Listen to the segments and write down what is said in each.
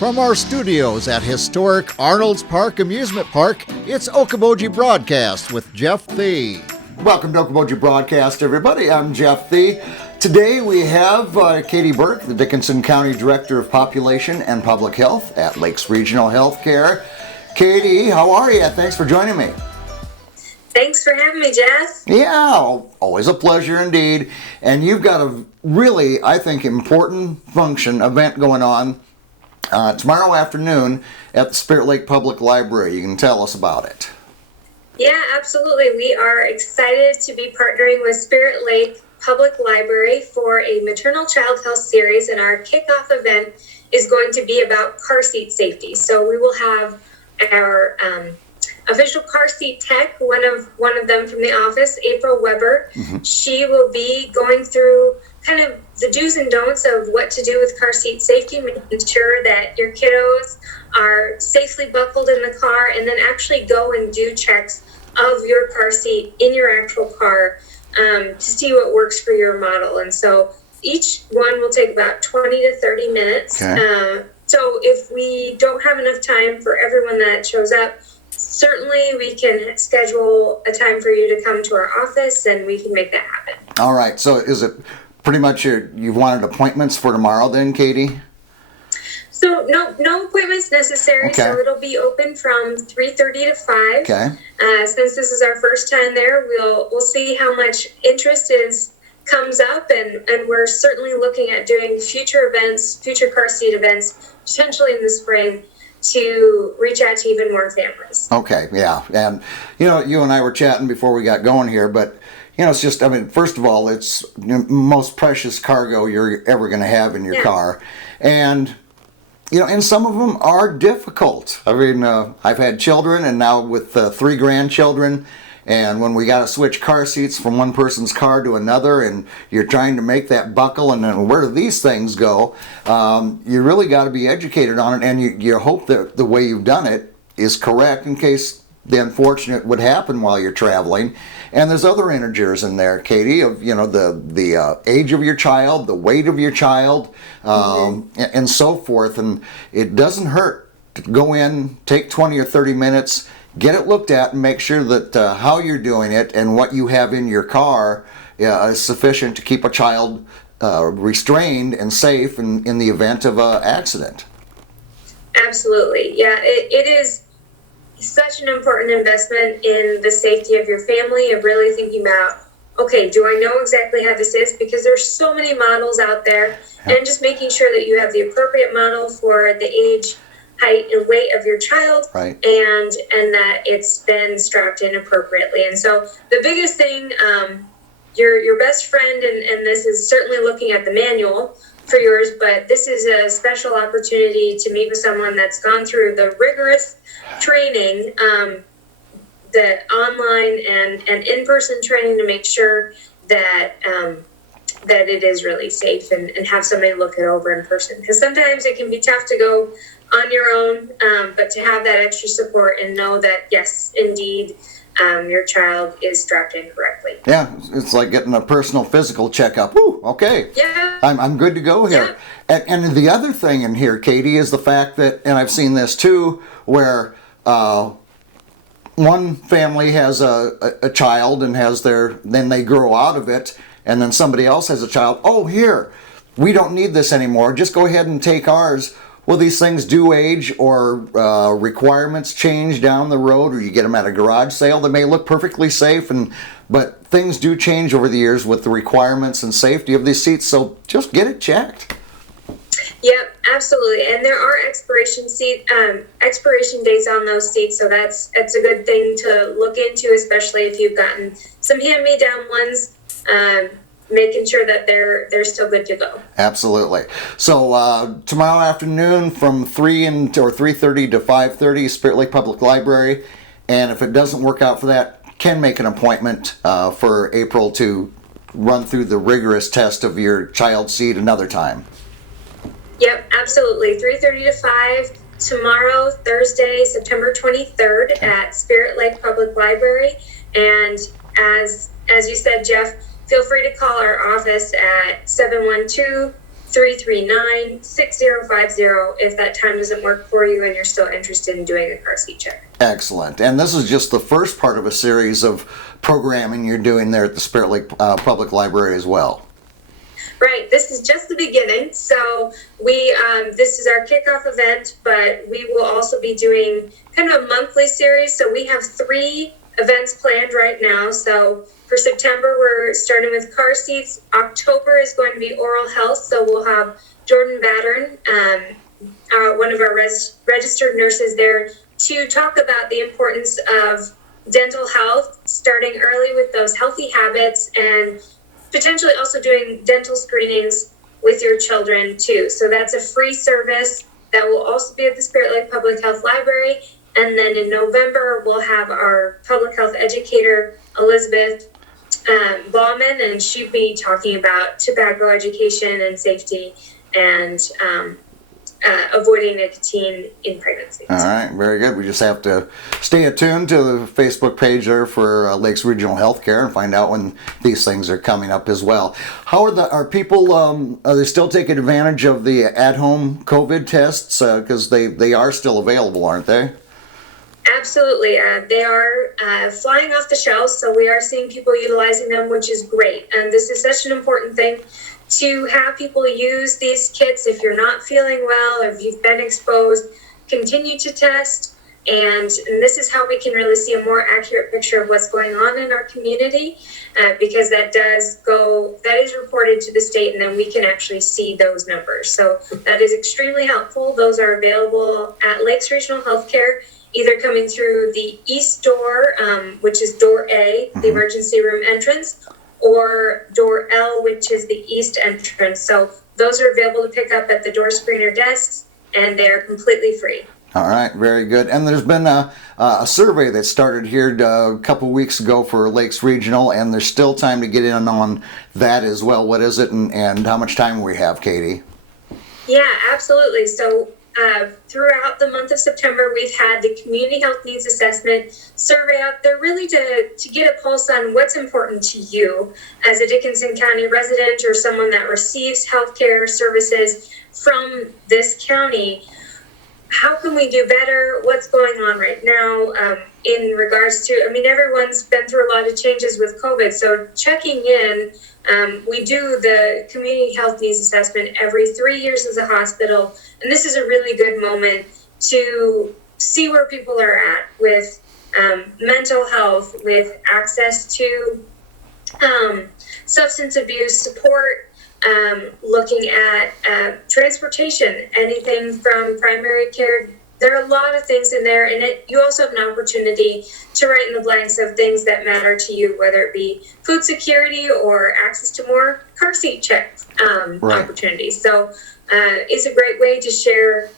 From our studios at historic Arnold's Park Amusement Park, it's Okoboji Broadcast with Jeff Thee. Welcome to Okoboji Broadcast, everybody. I'm Jeff Thee. Today we have Katy Burke, the Dickinson County Director of Population and Public Health at Lakes Regional Healthcare. Katy, how are you? Thanks for joining me. Thanks for having me, Jeff. Yeah, always a pleasure indeed. And you've got a really, I think, important event going on tomorrow afternoon at the Spirit Lake Public Library. You can tell us about it. Yeah, absolutely. We are excited to be partnering with Spirit Lake Public Library for a maternal child health series, and our kickoff event is going to be about car seat safety. So we will have our official car seat tech, one of them from the office, April Weber. Mm-hmm. She will be going through kind of the do's and don'ts of what to do with car seat safety, making sure that your kiddos are safely buckled in the car, and then actually go and do checks of your car seat in your actual car to see what works for your model. And so each one will take about 20 to 30 minutes. Okay. So if we don't have enough time for everyone that shows up, certainly we can schedule a time for you to come to our office and we can make that happen. All right. So is it pretty much you've wanted appointments for tomorrow then, Katy? So no appointments necessary. Okay. So it'll be open from 3:30 to 5. Okay. Since this is our first time there, we'll see how much interest comes up, and we're certainly looking at doing future car seat events, potentially in the spring, to reach out to even more families. Okay, yeah. And, you and I were chatting before we got going here, but, it's just, first of all, it's the most precious cargo you're ever going to have in your car. And, and some of them are difficult. I've had children, and now with 3 grandchildren, and when we got to switch car seats from one person's car to another, and you're trying to make that buckle, and then where do these things go? You really got to be educated on it, and you hope that the way you've done it is correct in case the unfortunate would happen while you're traveling. And there's other integers in there, Katy, of the age of your child, the weight of your child, and so forth. And it doesn't hurt to go in, take 20 or 30 minutes, get it looked at, and make sure that how you're doing it and what you have in your car is sufficient to keep a child restrained and safe in the event of an accident. Absolutely. Yeah, it is such an important investment in the safety of your family, of really thinking about, okay, do I know exactly how this is? Because there's so many models out there, and just making sure that you have the appropriate model for the age, height, and weight of your child, right, and that it's been strapped in appropriately. And so the biggest thing, your best friend, and this is certainly looking at the manual for yours, but this is a special opportunity to meet with someone that's gone through the rigorous training, the online and in-person training, to make sure that that it is really safe, and have somebody look it over in person. Because sometimes it can be tough to go on your own, but to have that extra support and know that, yes, indeed, your child is strapped in correctly. Yeah, it's like getting a personal physical checkup. Woo, okay. Yeah. I'm good to go here. Yeah. And the other thing in here, Katy, is the fact that, and I've seen this too, where one family has a child and then they grow out of it, and then somebody else has a child. Oh, here, we don't need this anymore. Just go ahead and take ours. Well, these things do age, or requirements change down the road, or you get them at a garage sale. They may look perfectly safe, but things do change over the years with the requirements and safety of these seats. So just get it checked. Yep, absolutely. And there are expiration dates on those seats, so that's a good thing to look into, especially if you've gotten some hand-me-down ones. Making sure that they're still good to go. Absolutely. So tomorrow afternoon from 3:30 to 5:30, Spirit Lake Public Library. And if it doesn't work out for that, can make an appointment for April to run through the rigorous test of your child's seat another time. Yep, absolutely. 3:30 to 5 tomorrow, Thursday, September 23rd, okay, at Spirit Lake Public Library. And as you said, Jeff, feel free to call our office at 712 339-6050 if that time doesn't work for you and you're still interested in doing a car seat check. Excellent. And this is just the first part of a series of programming you're doing there at the Spirit Lake Public Library as well. Right. This is just the beginning. So this is our kickoff event, but we will also be doing kind of a monthly series. So we have 3 events planned right now. So for September, we're starting with car seats. October is going to be oral health. So we'll have Jordan Battern, one of our registered nurses there, to talk about the importance of dental health, starting early with those healthy habits and potentially also doing dental screenings with your children too. So that's a free service that will also be at the Spirit Lake Public Health Library. And then in November, we'll have our public health educator, Elizabeth Bauman, and she'll be talking about tobacco education and safety and avoiding nicotine in pregnancy. All right, very good. We just have to stay attuned to the Facebook page there for Lakes Regional Healthcare and find out when these things are coming up as well. How are people? Are they still taking advantage of the at-home COVID tests? Because they are still available, aren't they? Absolutely. They are flying off the shelves, so we are seeing people utilizing them, which is great. And this is such an important thing to have people use these kits. If you're not feeling well, or if you've been exposed, continue to test. And this is how we can really see a more accurate picture of what's going on in our community, because that is reported to the state, and then we can actually see those numbers. So that is extremely helpful. Those are available at Lakes Regional Healthcare, either coming through the east door, which is door A, the emergency room entrance, or door L, which is the east entrance. So those are available to pick up at the door screener desks, and they're completely free. All right, very good. And there's been a survey that started here a couple weeks ago for Lakes Regional, and there's still time to get in on that as well. What is it, and how much time we have, Katie? Yeah, absolutely. So throughout the month of September, we've had the Community Health Needs Assessment survey out there really to get a pulse on what's important to you as a Dickinson County resident or someone that receives healthcare services from this county. How can we do better? What's going on right now in regards to, everyone's been through a lot of changes with COVID. So checking in, we do the Community Health Needs Assessment every 3 years as a hospital. And this is a really good moment to see where people are at with mental health, with access to substance abuse support, looking at transportation, anything from primary care. There are a lot of things in there, and you also have an opportunity to write in the blanks of things that matter to you, whether it be food security or access to more car seat check opportunities. So it's a great way to share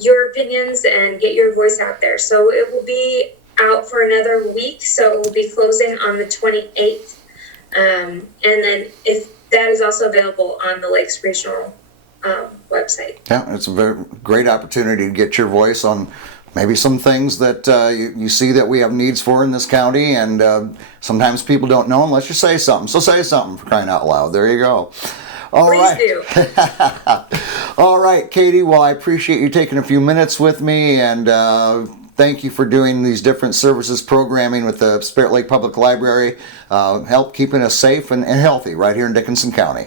your opinions and get your voice out there. So it will be out for another week, so it will be closing on the 28th. And then that is also available on the Lakes Regional website. Yeah, it's a very great opportunity to get your voice on maybe some things that you see that we have needs for in this county, and sometimes people don't know unless you say something. So say something, for crying out loud. There you go. Please do. All right, Katie. Well, I appreciate you taking a few minutes with me, and thank you for doing these different services programming with the Spirit Lake Public Library. Help keeping us safe and healthy right here in Dickinson County.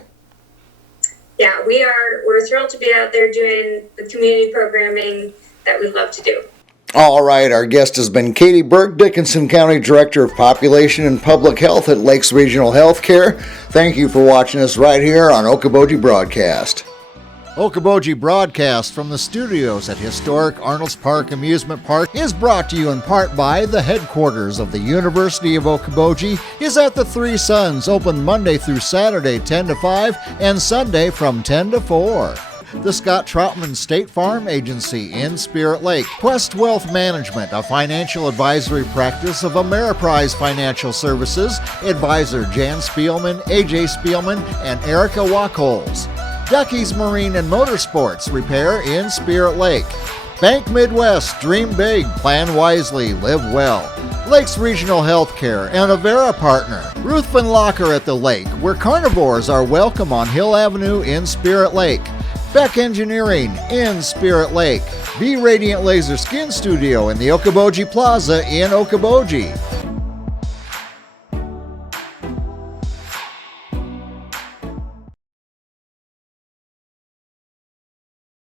Yeah, we're thrilled to be out there doing the community programming that we love to do. All right, our guest has been Katy Burke, Dickinson County Director of Population and Public Health at Lakes Regional Healthcare. Thank you for watching us right here on Okoboji Broadcast. Okoboji Broadcast from the studios at historic Arnold's Park Amusement Park is brought to you in part by the headquarters of the University of Okoboji is at the Three Suns, open Monday through Saturday 10 to 5 and Sunday from 10 to 4. The Scott Troutman State Farm Agency in Spirit Lake. Quest Wealth Management, a financial advisory practice of Ameriprise Financial Services. Advisor Jan Spielman, AJ Spielman, and Erica Wachholz. Ducky's Marine and Motorsports Repair in Spirit Lake. Bank Midwest, dream big, plan wisely, live well. Lakes Regional Healthcare and Avera partner. Ruthven Locker at the Lake, where carnivores are welcome on Hill Avenue in Spirit Lake. Beck Engineering in Spirit Lake. Be Radiant Laser Skin Studio in the Okoboji Plaza in Okoboji.